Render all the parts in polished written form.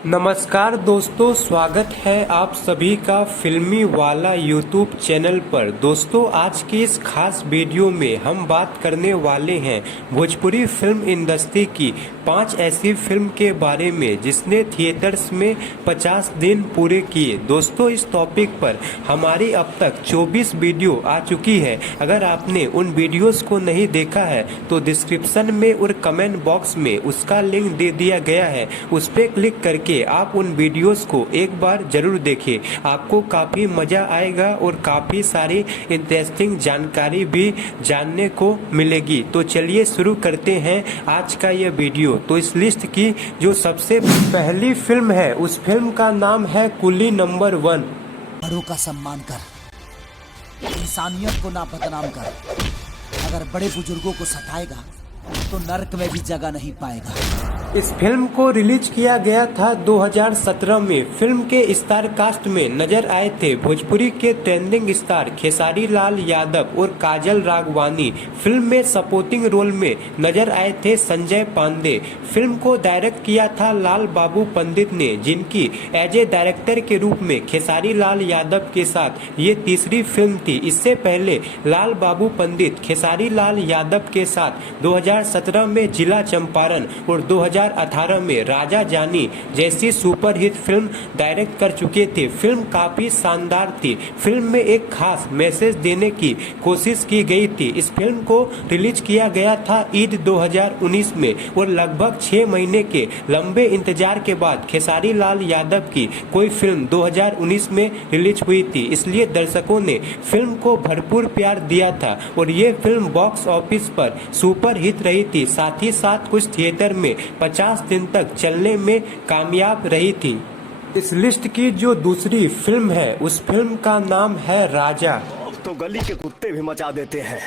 नमस्कार दोस्तों, स्वागत है आप सभी का फिल्मी वाला यूट्यूब चैनल पर। दोस्तों, आज की इस खास वीडियो में हम बात करने वाले हैं भोजपुरी फिल्म इंडस्ट्री की 5 ऐसी फिल्म के बारे में जिसने थिएटर्स में 50 दिन पूरे किए। दोस्तों, इस टॉपिक पर हमारी अब तक 24 वीडियो आ चुकी है। अगर आपने उन वीडियोस को नहीं देखा है तो डिस्क्रिप्शन में और कमेंट बॉक्स में उसका लिंक दे दिया गया है, उस पर क्लिक करके आप उन वीडियोस को एक बार जरूर देखिए। आपको काफी मजा आएगा और काफी सारी इंटरेस्टिंग जानकारी भी जानने को मिलेगी। तो चलिए शुरू करते हैं आज का यह वीडियो। तो इस लिस्ट की जो सबसे पहली फिल्म है उस फिल्म का नाम है कुली नंबर 1। बड़ों का सम्मान कर, इंसानियत को ना बदनाम कर। अगर बड़े बुजुर्गों को सताएगा तो नर्क में भी जगह नहीं पाएगा। इस फिल्म को रिलीज किया गया था 2017 में। फिल्म के स्टार कास्ट में नजर आए थे भोजपुरी के ट्रेंडिंग स्टार खेसारी लाल यादव और काजल राघवानी। फिल्म में सपोर्टिंग रोल में नजर आए थे संजय पांडे। फिल्म को डायरेक्ट किया था लाल बाबू पंडित ने, जिनकी एज ए डायरेक्टर के रूप में खेसारी लाल यादव के साथ ये तीसरी फिल्म थी। इससे पहले लाल बाबू पंडित खेसारी लाल यादव के साथ 2017 में जिला चंपारण और 2018 में राजा जानी जैसी सुपरहिट फिल्म डायरेक्ट कर चुके थे। फिल्म काफी शानदार थी। फिल्म में एक खास मैसेज देने की कोशिश की गई थी। इस फिल्म को रिलीज किया गया था ईद 2019 में और लगभग 6 महीने के लंबे इंतजार के बाद खेसारी लाल यादव की कोई फिल्म 2019 में रिलीज हुई थी। इसलिए दर्शकों ने फिल्म को भरपूर प्यार दिया था और ये फिल्म बॉक्स ऑफिस पर सुपर हिट रही थी। साथ ही साथ कुछ थिएटर में 50 दिन तक चलने में कामयाब रही थी। इस लिस्ट की जो दूसरी फिल्म है उस फिल्म का नाम है राजा। तो गली के कुत्ते भी मचा देते हैं,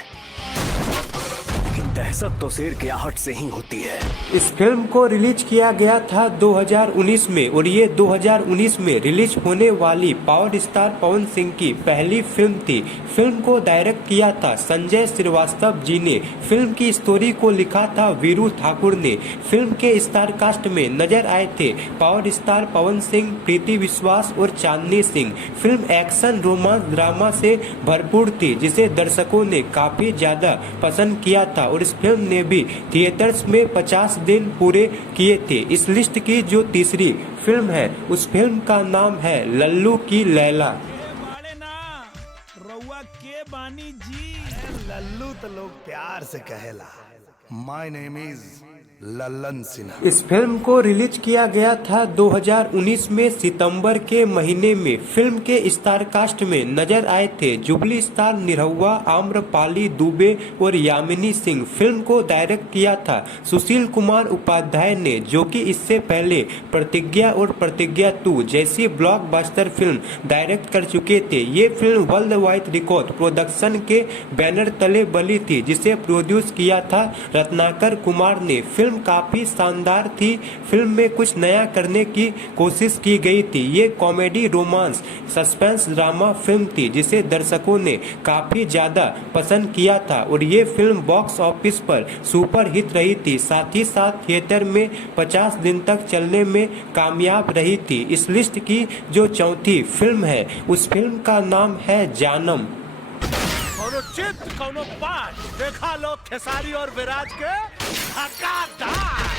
लेकिन दहशत तो शेर की आहट से ही होती है। इस फिल्म को रिलीज किया गया था 2019 में और ये 2019 में रिलीज होने वाली पावर स्टार पवन सिंह की पहली फिल्म थी। फिल्म को डायरेक्ट किया था संजय श्रीवास्तव जी ने। फिल्म की स्टोरी को लिखा था वीरू ठाकुर ने। फिल्म के स्टार कास्ट में नजर आए थे पावर स्टार पवन सिंह, प्रीति विश्वास और Chandni Singh. Film action, romance, drama से भरपूर थी, जिसे दर्शकों ने काफी ज्यादा पसंद किया था और इस फिल्म ने भी थिएटर्स में 50 दिन पूरे किए थे। इस लिस्ट की जो तीसरी फिल्म है उस फिल्म का नाम है लल्लू की लैला। रउआ के बानी जी। लल्लू तो लोग प्यार से कहेला। My name is Lallan Sinha. इस फिल्म को रिलीज किया गया था 2019 में सितंबर के महीने में। फिल्म के स्टार कास्ट में नजर आए थे जुबली स्टार निरहुआ, आम्रपाली दुबे और यामिनी सिंह। फिल्म को डायरेक्ट किया था सुशील कुमार उपाध्याय ने, जो कि इससे पहले प्रतिज्ञा और प्रतिज्ञा 2 जैसी ब्लॉकबस्टर फिल्म डायरेक्ट कर चुके थे। ये film world wide record production के बैनर तले बनी थी, जिसे प्रोड्यूस किया था रत्नाकर कुमार ने। फिल्म काफी शानदार थी। फिल्म में कुछ नया करने की कोशिश की गई थी। ये comedy, romance, suspense drama film थी, जिसे दर्शकों ने काफी ज्यादा पसंद किया था और ये फिल्म बॉक्स ऑफिस पर सुपर हिट रही थी। साथ ही साथ थिएटर में 50 दिन तक चलने में कामयाब रही थी। इस लिस्ट की जो चौथी फिल्म है उस फिल्म का नाम है जानम। कौनो चित्र, कौनो पाठ देखा लो खेसारी और विराज के धकाधार।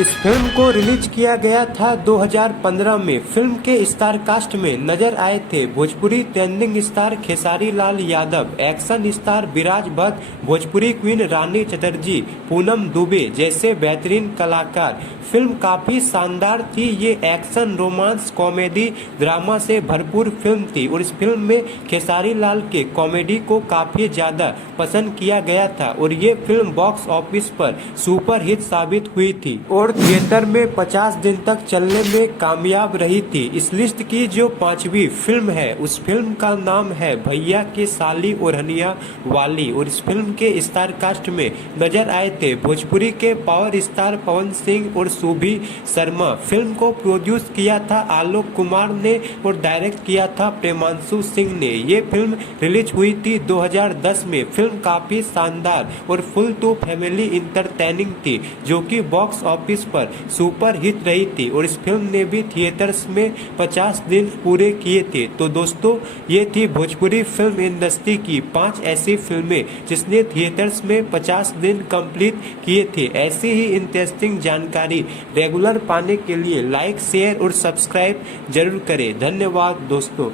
इस फिल्म को रिलीज किया गया था 2015 में। फिल्म के स्टार कास्ट में नजर आए थे Bhojpuri trending star Khesari Lal Yadav, action star विराज भट्ट, भोजपुरी क्वीन रानी चटर्जी, पूनम दुबे जैसे बेहतरीन कलाकार। फिल्म काफी शानदार थी। ये एक्शन, रोमांस, कॉमेडी, ड्रामा से भरपूर फिल्म थी और इस फिल्म में खेसारी लाल के कॉमेडी को काफी ज्यादा पसंद किया गया था और ये फिल्म बॉक्स ऑफिस पर सुपर हिट साबित हुई थी और थिएटर में 50 दिन तक चलने में कामयाब रही थी। इस लिस्ट की जो 5वीं फिल्म है उस फिल्म का नाम है भैया के साली ओढ़निया वाली और इस फिल्म के स्टार कास्ट में नजर आए थे भोजपुरी के पावर स्टार पवन सिंह और सुभी शर्मा। फिल्म को प्रोड्यूस किया था आलोक कुमार ने और डायरेक्ट किया था प्रेमांशु सिंह ने। ये फिल्म रिलीज हुई थी 2010 में। फिल्म काफी शानदार और फुल टू फैमिली इंटरटेनिंग थी, जो कि बॉक्स ऑफिस ऑफिस पर सुपर हिट रही थी और इस फिल्म ने भी थिएटर्स में 50 दिन पूरे किए थे। तो दोस्तों, ये थी भोजपुरी फिल्म इंडस्ट्री की 5 ऐसी फिल्में जिसने थिएटर्स में 50 दिन कंप्लीट किए थे। ऐसी ही इंटरेस्टिंग जानकारी रेगुलर पाने के लिए लाइक, शेयर और सब्सक्राइब जरूर करें। धन्यवाद दोस्तों।